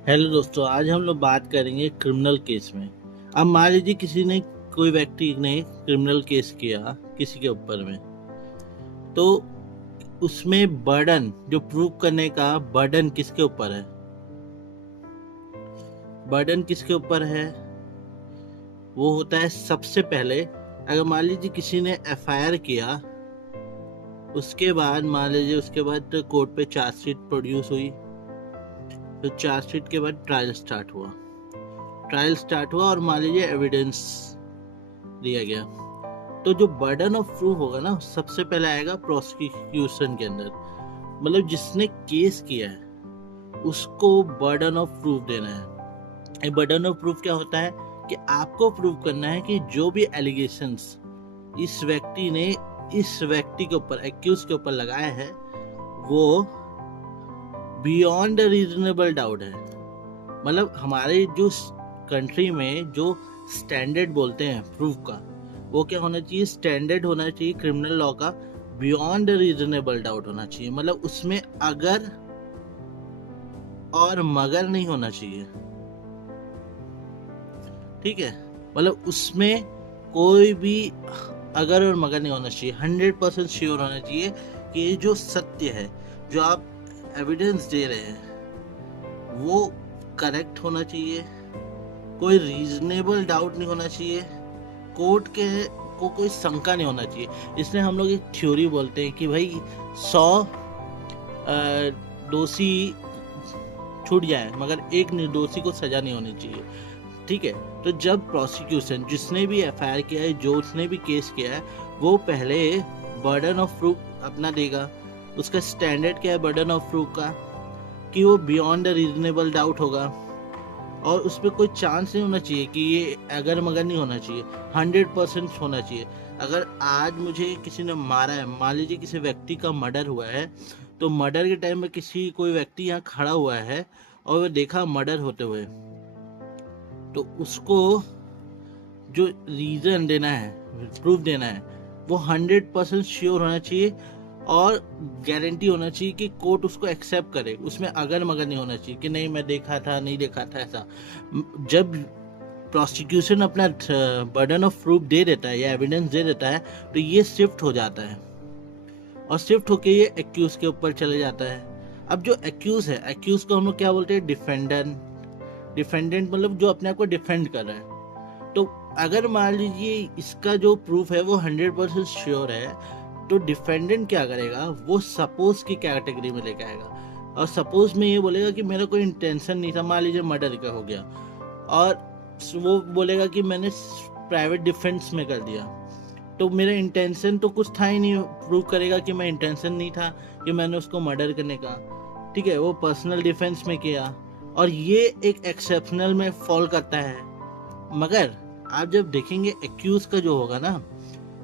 Hello दोस्तों, आज हम लोग बात करेंगे क्रिमिनल केस में। अब मान लीजिए कोई व्यक्ति ने क्रिमिनल केस किया किसी के ऊपर में, तो उसमें बर्डन जो प्रूव करने का बर्डन किसके ऊपर है? बर्डन किसके ऊपर है? वो होता है सबसे पहले, अगर मान लीजिए किसी ने एफआईआर किया, उसके बाद मान लीजिए उसके बाद कोर्ट पे चार्जशीट प्रोड्यूस हुई, तो चार्जशीट के बाद ट्रायल स्टार्ट हुआ और मान लीजिए एविडेंस दिया गया। तो जो बर्डन ऑफ प्रूफ होगा ना, सबसे पहले आएगा प्रोसिक्यूशन के अंदर। मतलब जिसने केस किया है उसको बर्डन ऑफ प्रूफ देना है। ये बर्डन ऑफ प्रूफ क्या होता है कि आपको प्रूव करना है कि जो भी एलिगेशंस इस व्यक्ति ने इस व्यक्ति के ऊपर, एक्यूज के ऊपर लगाया है, वो बियॉन्ड रीजनेबल डाउट है। मतलब हमारे जो कंट्री में जो स्टैंडर्ड बोलते हैं प्रूफ का, वो क्या होना चाहिए? स्टैंडर्ड होना चाहिए क्रिमिनल लॉ का, बियॉन्ड रीजनेबल डाउट होना चाहिए। मतलब उसमें अगर और मगर नहीं होना चाहिए, ठीक है? मतलब उसमें कोई भी अगर और मगर नहीं होना चाहिए। 100% श्योर होना चाहिए कि ये जो सत्य है, जो आप एविडेंस दे रहे हैं, वो करेक्ट होना चाहिए। कोई रीजनेबल डाउट नहीं होना चाहिए, कोर्ट के को कोई शंका नहीं होना चाहिए। इसलिए हम लोग एक थ्योरी बोलते हैं कि भाई 100 दोषी छूट जाए मगर एक निर्दोषी को सजा नहीं होनी चाहिए, ठीक है? तो जब प्रोसिक्यूशन, जिसने भी एफआईआर किया है, जो उसने भी केस किया है, वो पहले बर्डन ऑफ प्रूफ अपना देगा। उसका स्टैंडर्ड क्या है बर्डन ऑफ प्रूफ का? कि वो बियॉन्ड रीजनेबल डाउट होगा और उस पर कोई चांस नहीं होना चाहिए कि ये अगर मगर नहीं होना चाहिए, 100% होना चाहिए। अगर आज मुझे किसी ने मारा है, मान लीजिए किसी व्यक्ति का मर्डर हुआ है, तो मर्डर के टाइम में कोई व्यक्ति यहाँ खड़ा हुआ है और वो देखा मर्डर होते हुए, तो उसको जो रीजन देना है, प्रूफ देना है, वो 100% श्योर होना चाहिए और गारंटी होना चाहिए कि कोर्ट उसको एक्सेप्ट करे। उसमें अगर मगर नहीं होना चाहिए कि नहीं मैं देखा था, नहीं देखा था, ऐसा। जब प्रोसिक्यूशन अपना बर्डन ऑफ प्रूफ दे देता है या एविडेंस दे देता है, तो ये शिफ्ट हो जाता है और शिफ्ट होके ये एक्यूज के ऊपर चले जाता है। अब जो एक्यूज है, एक्यूज को हम लोग क्या बोलते हैं? डिफेंडेंट। डिफेंडेंट मतलब जो अपने आप को डिफेंड कर रहा है। तो अगर मान लीजिए इसका जो प्रूफ है वो 100% श्योर है, तो डिफेंडेंट क्या करेगा? वो सपोज की कैटेगरी में लेके आएगा और सपोज में ये बोलेगा कि मेरा कोई इंटेंशन नहीं था, मान लीजिए मर्डर का हो गया, और वो बोलेगा कि मैंने प्राइवेट डिफेंस में कर दिया, तो मेरा इंटेंशन तो कुछ था ही नहीं। प्रूव करेगा कि मैं इंटेंशन नहीं था कि मैंने उसको मर्डर करने का, ठीक है? वो पर्सनल डिफेंस में किया और ये एक एक्सेप्शनल में फॉल करता है। मगर आप जब देखेंगे एक्यूज का जो होगा ना,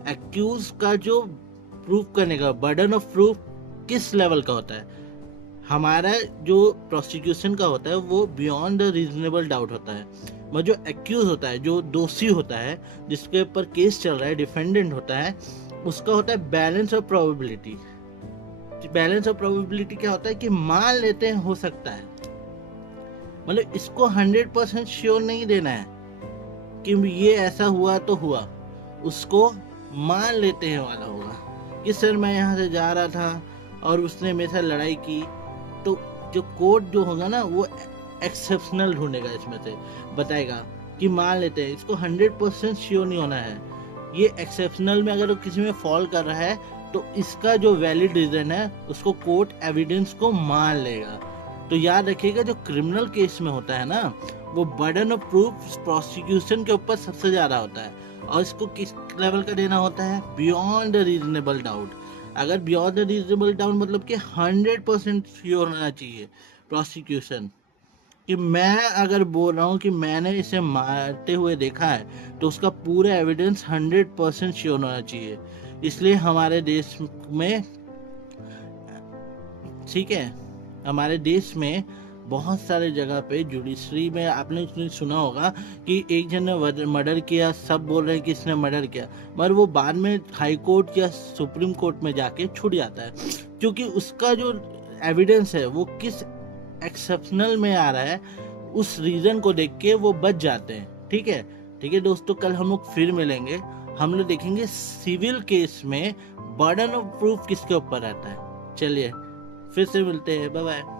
एक्यूज का जो प्रूफ करने का बर्डन ऑफ प्रूफ किस लेवल का होता है? हमारा जो प्रोसिक्यूशन का होता है वो बियॉन्ड रीजनेबल डाउट होता है। मगर जो एक्यूज होता है, जो दोषी होता है, जिसके ऊपर केस चल रहा है, डिफेंडेंट होता है, उसका होता है balance of probability. Balance of probability क्या होता है? कि मान लेते हैं हो सकता है। मतलब इसको 100% श्योर नहीं देना है कि ये ऐसा हुआ तो हुआ, उसको मान लेते हैं वाला होगा कि सर मैं यहाँ से जा रहा था और उसने मेरे साथ लड़ाई की। तो जो कोर्ट जो होगा ना, वो एक्सेप्शनल ढूंढेगा, इसमें से बताएगा कि मान लेते हैं। इसको 100% श्योर नहीं होना है। ये एक्सेप्शनल में अगर किसी में फॉल कर रहा है, तो इसका जो वैलिड रीजन है उसको कोर्ट एविडेंस को मान लेगा। तो याद रखिएगा, जो क्रिमिनल केस में होता है ना, वो बर्डन ऑफ प्रूफ प्रोसिक्यूशन के ऊपर सबसे ज्यादा होता है और इसको किस लेवल का देना होता है? Beyond reasonable doubt. अगर बियॉन्ड रीजनेबल डाउट मतलब कि 100% श्योर होना चाहिए प्रोसिक्यूशन, कि मैं अगर बोल रहा हूँ कि मैंने इसे मारते हुए देखा है, तो उसका पूरा एविडेंस 100% श्योर होना चाहिए। इसलिए हमारे देश में, ठीक है, हमारे देश में बहुत सारे जगह पे जुडिशरी में आपने सुना होगा कि एक जन ने मर्डर किया, सब बोल रहे हैं कि इसने मर्डर किया, मगर वो बाद में हाई कोर्ट या सुप्रीम कोर्ट में जाके छूट जाता है, क्योंकि उसका जो एविडेंस है वो किस एक्सेप्शनल में आ रहा है, उस रीजन को देख के वो बच जाते हैं। ठीक है, ठीक है दोस्तों, कल हम लोग फिर मिलेंगे। हम लोग देखेंगे सिविल केस में बर्डन ऑफ प्रूफ किसके ऊपर रहता है। चलिए फिर से मिलते हैं, बाय बाय।